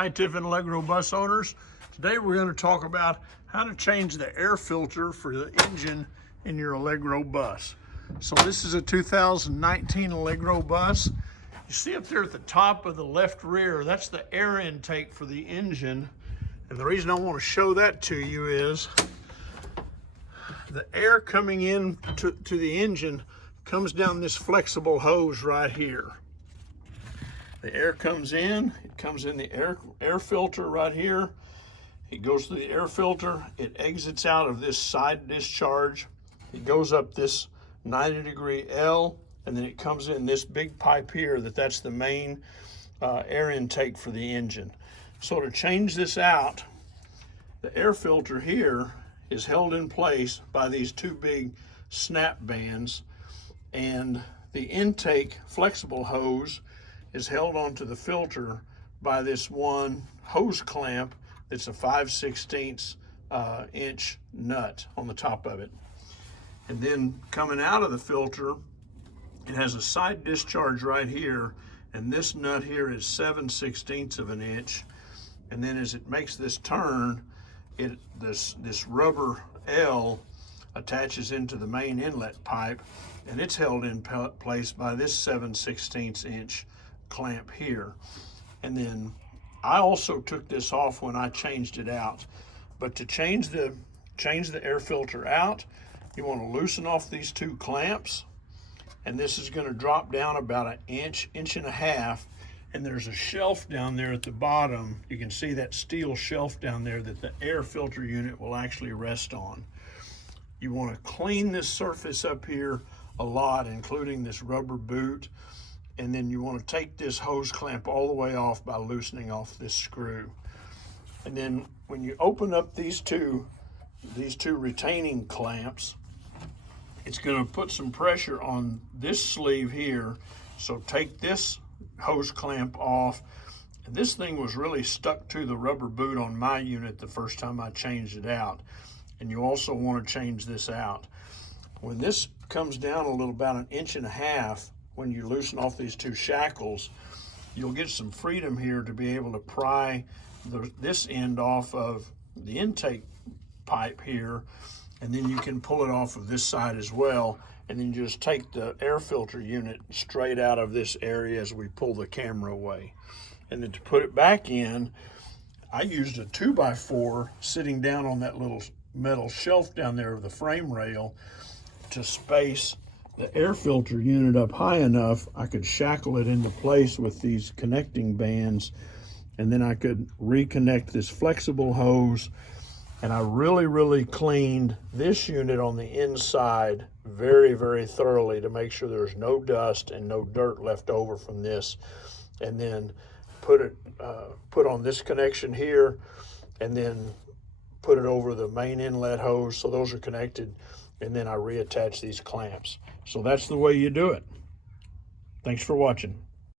Hi, Tiffin Allegro bus owners. Today we're going to talk about how to change the air filter for the engine in your Allegro bus. So this is a 2019 Allegro bus. You see up there at the top of the left rear, that's the air intake for the engine. And the reason I want to show that to you is the air coming in to the engine comes down this flexible hose right here. The air comes in, it comes in the air filter right here. It goes through the air filter, it exits out of this side discharge. It goes up this 90-degree L, and then it comes in this big pipe here that's the main air intake for the engine. So to change this out, the air filter here is held in place by these two big snap bands, and the intake flexible hose is held onto the filter by this one hose clamp that's a 5/16 inch nut on the top of it. And then coming out of the filter, it has a side discharge right here, and this nut here is 7/16 of an inch. And then as it makes this turn, this rubber L attaches into the main inlet pipe, and it's held in place by this 7/16 inch clamp here. And then I also took this off when I changed it out. But to change the air filter out, you want to loosen off these two clamps, and this is going to drop down about an inch and a half, and there's a shelf down there at the bottom. You can see that steel shelf down there that the air filter unit will actually rest on. You want to clean this surface up here a lot, including this rubber boot, and then you want to take this hose clamp all the way off by loosening off this screw. And then when you open up these two retaining clamps, it's going to put some pressure on this sleeve here. So take this hose clamp off. And this thing was really stuck to the rubber boot on my unit the first time I changed it out. And you also want to change this out. When this comes down a little, about an inch and a half, when you loosen off these two shackles, you'll get some freedom here to be able to pry this end off of the intake pipe here, and then you can pull it off of this side as well, and then you just take the air filter unit straight out of this area as we pull the camera away. And then to put it back in, I used a 2x4 sitting down on that little metal shelf down there of the frame rail to space the air filter unit up high enough I could shackle it into place with these connecting bands, and then I could reconnect this flexible hose. And I really cleaned this unit on the inside very thoroughly to make sure there's no dust and no dirt left over from this. And then put on this connection here, and then put it over the main inlet hose so those are connected, and then I reattach these clamps. So that's the way you do it. Thanks for watching.